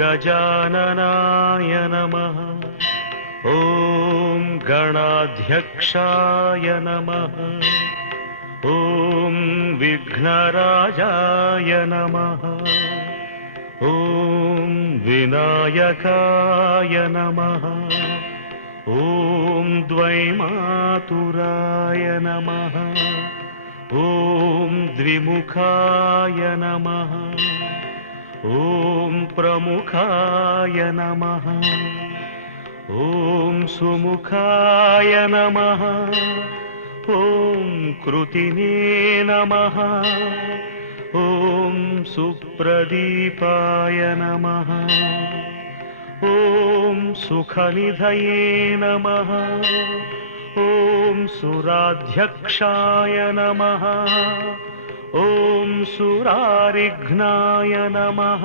गजाननाय नमः। ॐ गणाध्यक्षाय नमः। ॐ विघ्नराजाय नमः। ॐ विनायकाय नमः। ॐ द्वैमातुराय नमः। ॐ द्विमुखाय नमः। ॐ प्रमुखाय नमः। ॐ सुमुखाय नमः। ॐ कृतिने नमः। ॐ सुप्रदीपाय नमः। ॐ सुखनिधये नमः। ॐ सुराध्यक्षाय नमः। ॐ सुरारिघ्नाय नमः।